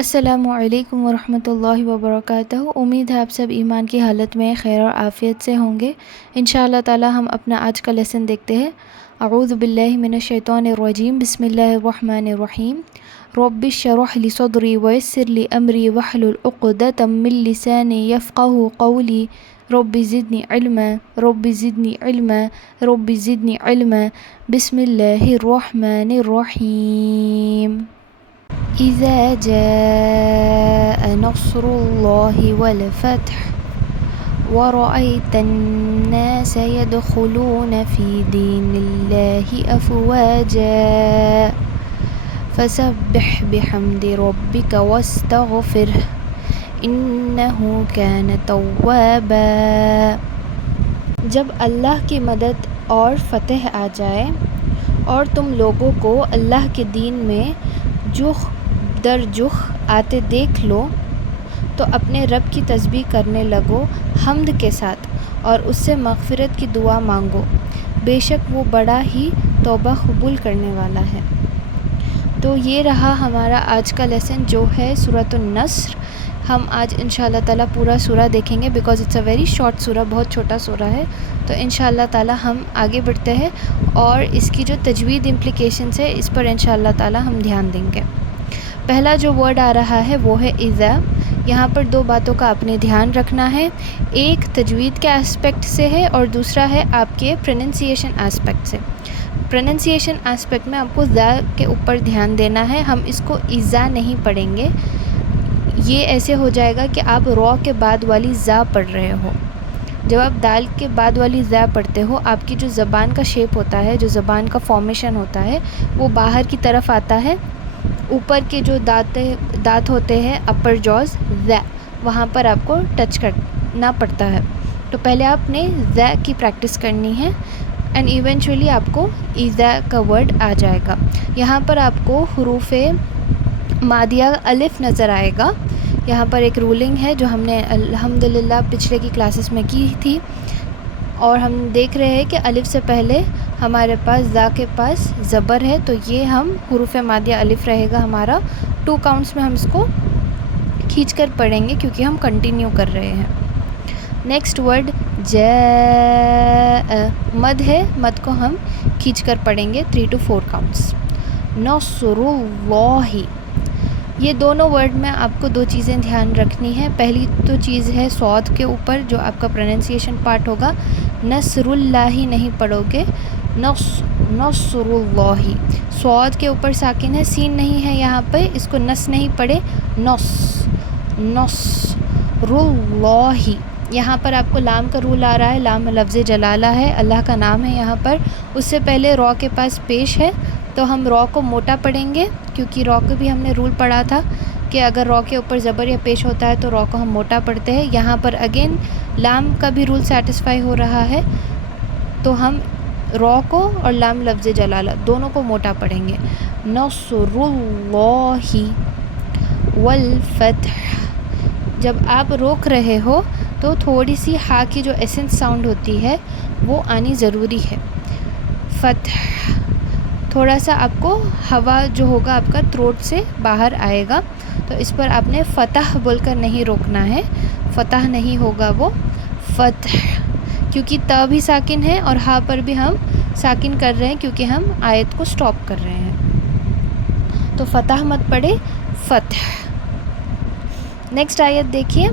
السلام علیکم ورحمۃ اللہ وبرکاتہ۔ امید ہے آپ سب ایمان کی حالت میں خیر اور عافیت سے ہوں گے۔ انشاءاللہ تعالی ہم اپنا آج کا لیسن دیکھتے ہیں۔ اعوذ باللہ من الشیطان الرجیم، بسم اللہ الرحمن الرحیم۔ رب اشرح لی صدری ویسر لی امری واحلل عقدۃ من لسانی یفقہوا قولی۔ رب زدنی علما، رب زدنی علما، رب زدنی علما۔ بسم اللہ الرحمن الرحیم۔ اذا جاء نصر الله والفتح ورأيت الناس يدخلون في دين الله أفواجا فسبح بحمد ربك واستغفره إنه كان توابا۔ جب اللہ کی مدد اور فتح آ جائے اور تم لوگوں کو اللہ کے دین میں جخ در جخ آتے دیکھ لو تو اپنے رب کی تسبیح کرنے لگو حمد کے ساتھ اور اس سے مغفرت کی دعا مانگو، بے شک وہ بڑا ہی توبہ قبول کرنے والا ہے۔ تو یہ رہا ہمارا آج کا لیسن جو ہے سورۃ النصر۔ ہم آج انشاءاللہ تعالیٰ پورا سورہ دیکھیں گے because it's a very short سورہ، بہت چھوٹا سورہ ہے۔ تو انشاءاللہ تعالیٰ ہم آگے بڑھتے ہیں اور اس کی جو تجوید امپلیکیشنز ہے اس پر انشاءاللہ تعالیٰ ہم دھیان دیں گے۔ پہلا جو ورڈ آ رہا ہے وہ ہے اذا۔ یہاں پر دو باتوں کا اپنے دھیان رکھنا ہے، ایک تجوید کے اسپیکٹ سے ہے اور دوسرا ہے آپ کے پروننسیشن اسپیکٹ سے۔ پروننسیشن اسپیکٹ میں آپ کو ذا کے اوپر دھیان دینا ہے، ہم اس کو اذا نہیں پڑھیں گے۔ یہ ایسے ہو جائے گا کہ آپ را کے بعد والی ذا پڑھ رہے ہو۔ جب آپ دال کے بعد والی ذا پڑھتے ہو، آپ کی جو زبان کا شیپ ہوتا ہے، جو زبان کا فارمیشن ہوتا ہے، وہ باہر کی طرف آتا ہے۔ اوپر کے جو دانت ہوتے ہیں اپر جوز ذا، وہاں پر آپ کو ٹچ کرنا پڑتا ہے۔ تو پہلے آپ نے ذا کی پریکٹس کرنی ہے اینڈ ایونچولی آپ کو اذا کا ورڈ آ جائے گا۔ یہاں پر آپ کو حروف مادیہ الف نظر آئے گا۔ یہاں پر ایک رولنگ ہے جو ہم نے الحمدللہ پچھلے کی کلاسز میں کی تھی، اور ہم دیکھ رہے ہیں کہ الف سے پہلے ہمارے پاس ذا کے پاس زبر ہے، تو یہ ہم حروف مادیہ الف رہے گا ہمارا۔ 2 کاؤنٹس میں ہم اس کو کھینچ کر پڑھیں گے کیونکہ ہم کنٹینیو کر رہے ہیں۔ نیکسٹ ورڈ جاء، مد ہے، مد کو ہم کھینچ کر پڑھیں گے 3 to 4 کاؤنٹس۔ نصر اللہ، یہ دونوں ورڈ میں آپ کو 2 چیزیں دھیان رکھنی ہے۔ پہلی تو چیز ہے صاد کے اوپر جو آپ کا پروننسیشن پارٹ ہوگا، نصر اللہ نہیں پڑھو گے، نصر اللہ۔ صاد کے اوپر ساکن ہے، سین نہیں ہے یہاں پہ، اس کو نس نہیں پڑھے، نصر اللہ۔ یہاں پر آپ کو لام کا رول آ رہا ہے، لام لفظ جلالہ ہے، اللہ کا نام ہے یہاں پر۔ اس سے پہلے را کے پاس پیش ہے تو ہم را کو موٹا پڑھیں گے، کیونکہ را کو بھی ہم نے رول پڑھا تھا کہ اگر را کے اوپر زبر یا پیش ہوتا ہے تو را کو ہم موٹا پڑھتے ہیں۔ یہاں پر اگین لام کا بھی رول سیٹسفائی ہو رہا ہے، تو ہم را کو اور لام لفظ جلالہ دونوں کو موٹا پڑھیں گے۔ نصر اللہ والفتح، جب آپ روک رہے ہو تو تھوڑی سی ہا کی جو ایسنس ساؤنڈ ہوتی ہے وہ آنی ضروری ہے۔ فتح، تھوڑا سا آپ کو ہوا جو ہوگا آپ کا تھروٹ سے باہر آئے گا، تو اس پر آپ نے فتح بول کر نہیں روکنا ہے، فتح نہیں ہوگا وہ، فتح، کیونکہ تا بھی ساکن ہے اور ہا پر بھی ہم ساکن کر رہے ہیں کیونکہ ہم آیت کو سٹاپ کر رہے ہیں، تو فتح مت پڑھے، فتح۔ نیکسٹ آیت دیکھیے،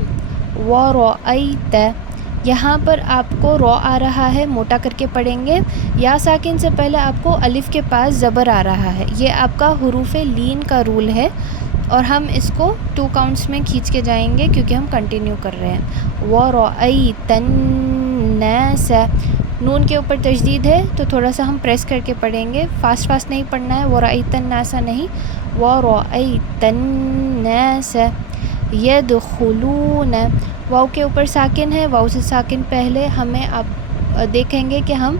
وَرَأَيْتَ، یہاں پر آپ کو را آ رہا ہے، موٹا کر کے پڑھیں گے، یا ساکن سے پہلے آپ کو الف کے پاس زبر آ رہا ہے، یہ آپ کا حروف لین کا رول ہے، اور ہم اس کو 2 کاؤنٹس میں کھینچ کے جائیں گے کیونکہ ہم کنٹینیو کر رہے ہیں۔ وَرَأَيْتَ النَّاسَ، نون کے اوپر تشدید ہے تو تھوڑا سا ہم پریس کر کے پڑھیں گے، فاسٹ نہیں پڑھنا ہے، وَرَأَيْتَ النَّاسَ نہیں، وَرَأَيْتَ النَّاسَ يَدْخُلُونَ، واو کے اوپر ساکن ہے، واو سے ساکن پہلے ہمیں آپ دیکھیں گے کہ ہم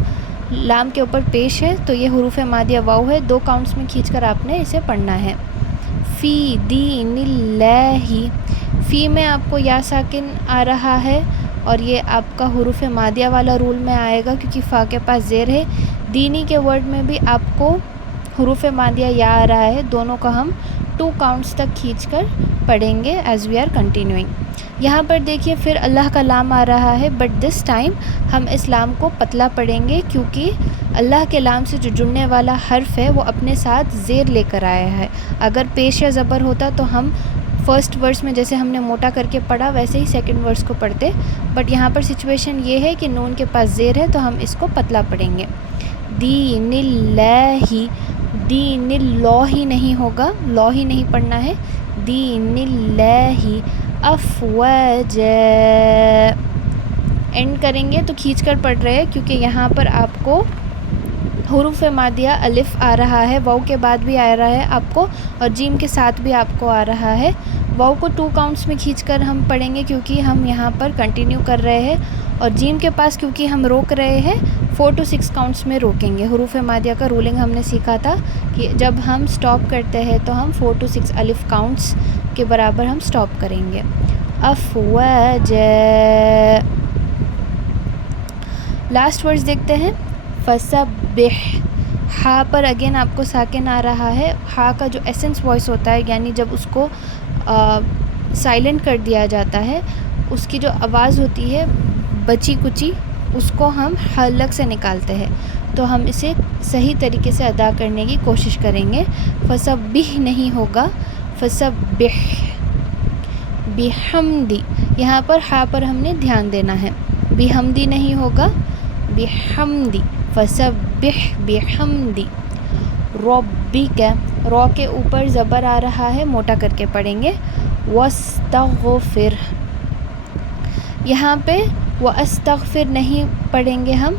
لام کے اوپر پیش ہے تو یہ حروف مادیہ واو ہے، 2 کاؤنٹس میں کھینچ کر آپ نے اسے پڑھنا ہے۔ فی دین اللہ، فی میں آپ کو یا ساکن آ رہا ہے اور یہ آپ کا حروف مادیہ والا رول میں آئے گا کیونکہ فا کے پاس زیر ہے۔ دینی کے ورڈ میں بھی آپ کو حروف مادیہ یا آ رہا ہے، دونوں کا ہم 2 کاؤنٹس تک کھینچ کر پڑھیں گے ایز وی آر کنٹینیوئنگ۔ یہاں پر دیکھیے پھر اللہ کا لام آ رہا ہے، بٹ دس ٹائم ہم اس لام کو پتلا پڑھیں گے، کیونکہ اللہ کے لام سے جو جڑنے والا حرف ہے وہ اپنے ساتھ زیر لے کر آیا ہے۔ اگر پیش یا زبر ہوتا تو ہم فرسٹ ورس میں جیسے ہم نے موٹا کر کے پڑھا ویسے ہی سیکنڈ ورس کو پڑھتے، بٹ یہاں پر سچویشن یہ ہے کہ نون کے پاس زیر ہے تو ہم اس کو پتلا پڑھیں گے۔ دین اللہ، دین اللہ ہی نہیں ہوگا، لا ہی نہیں پڑھنا ہے، دین اللہ افواج، اینڈ کریں گے تو کھینچ کر پڑھ رہے ہیں، کیونکہ یہاں پر آپ کو حروف مادیہ الف آ رہا ہے، واؤ کے بعد بھی آ رہا ہے آپ کو، اور جیم کے ساتھ بھی آپ کو آ رہا ہے۔ واؤ کو 2 کاؤنٹس میں کھینچ کر ہم پڑھیں گے کیونکہ ہم یہاں پر کنٹینیو کر رہے ہیں، اور جیم کے پاس کیونکہ ہم روک رہے ہیں 4 to 6 کاؤنٹس میں روکیں گے۔ حروف مادیہ کا رولنگ ہم نے سیکھا تھا کہ جب ہم سٹاپ کرتے ہیں تو ہم 4 to 6 الف کاؤنٹس کے برابر ہم سٹاپ کریں گے۔ افواج، لاسٹ ورڈز دیکھتے ہیں، فسبح، ہا پر اگین آپ کو ساکن آ رہا ہے۔ ہا کا جو ایسنس وائس ہوتا ہے، یعنی جب اس کو سائلنٹ کر دیا جاتا ہے، اس کی جو آواز ہوتی ہے بچی کچی، اس کو ہم حلق سے نکالتے ہیں، تو ہم اسے صحیح طریقے سے ادا کرنے کی کوشش کریں گے۔ فسبح نہیں ہوگا، فسبح بحمدی، یہاں پر ہا پر ہم نے دھیان دینا ہے، بحمدی نہیں ہوگا، بحمدی، فسبح بحمدی ربک، رو کے اوپر زبر آ رہا ہے، موٹا کر کے پڑھیں گے، واستغفر، یہاں پہ واستغفر نہیں پڑھیں گے ہم،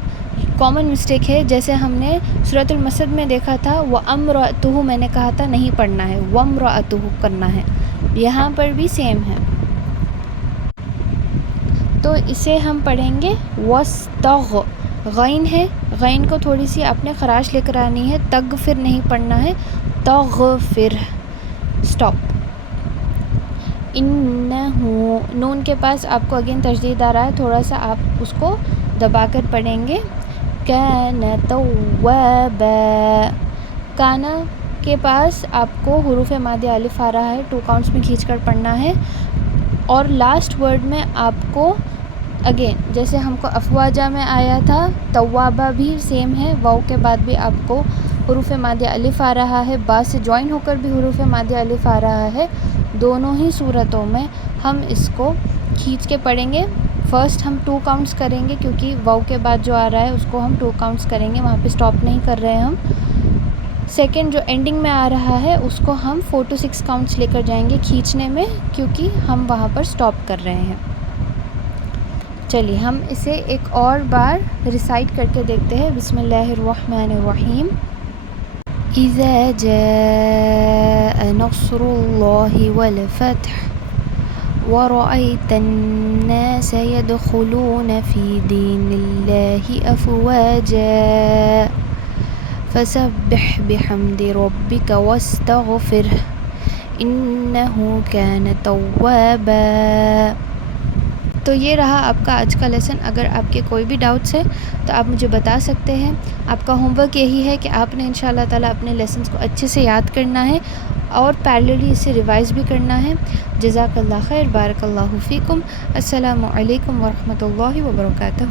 کامن مسٹیک ہے، جیسے ہم نے سورۃ المسد میں دیکھا تھا وامرأتہ، میں نے کہا تھا نہیں پڑھنا ہے، وامرأتہ کرنا ہے، یہاں پر بھی سیم ہے، تو اسے ہم پڑھیں گے غین ہے، غین کو تھوڑی سی آپ نے خراش لے کر آنی ہے، تغفر نہیں پڑھنا ہے، تغفر، سٹاپ۔ انہو، نون کے پاس آپ کو اگین تشدید آ رہا ہے، تھوڑا سا آپ اس کو دبا کر پڑھیں گے، کان توابا، کانا کے پاس آپ کو حروف مادیہ الف آ رہا ہے، 2 کاؤنٹس میں کھینچ کر پڑھنا ہے، اور لاسٹ ورڈ میں آپ کو اگین جیسے ہم کو افواجہ میں آیا تھا، توابہ بھی سیم ہے، واؤ کے بعد بھی آپ کو حروف مادیہ الف آ رہا ہے، با سے جوائن ہو کر بھی حروف مادیہ الف آ رہا ہے، دونوں ہی صورتوں میں ہم اس کو کھینچ کے پڑھیں گے۔ فرسٹ ہم 2 کاؤنٹس کریں گے، کیونکہ واؤ کے بعد جو آ رہا ہے اس کو ہم 2 کاؤنٹس کریں گے، وہاں پہ سٹاپ نہیں کر رہے ہم۔ سیکنڈ جو اینڈنگ میں آ رہا ہے اس کو ہم 4 to 6 کاؤنٹس لے کر جائیں گے کھینچنے میں، کیونکہ ہم وہاں پر سٹاپ کر رہے ہیں۔ چلیے ہم اسے ایک اور بار ریسائٹ کر کے دیکھتے ہیں، بسم اللہ الرحمن الرحیم۔ اذا جاء نصر اللہ والفتح ورأيت الناس يدخلون في دين الله أفواجا فسبح بحمد ربك واستغفره إنه كان توابا۔ تو یہ رہا آپ کا آج کا لیسن۔ اگر آپ کے کوئی بھی ڈاؤٹس ہے تو آپ مجھے بتا سکتے ہیں۔ آپ کا ہوم ورک یہی ہے کہ آپ نے انشاءاللہ تعالیٰ اپنے لیسنس کو اچھے سے یاد کرنا ہے اور پیرللی اسے ریوائز بھی کرنا ہے۔ جزاک اللہ خیر، بارک اللہ فیکم، السلام علیکم ورحمۃ اللہ وبرکاتہ۔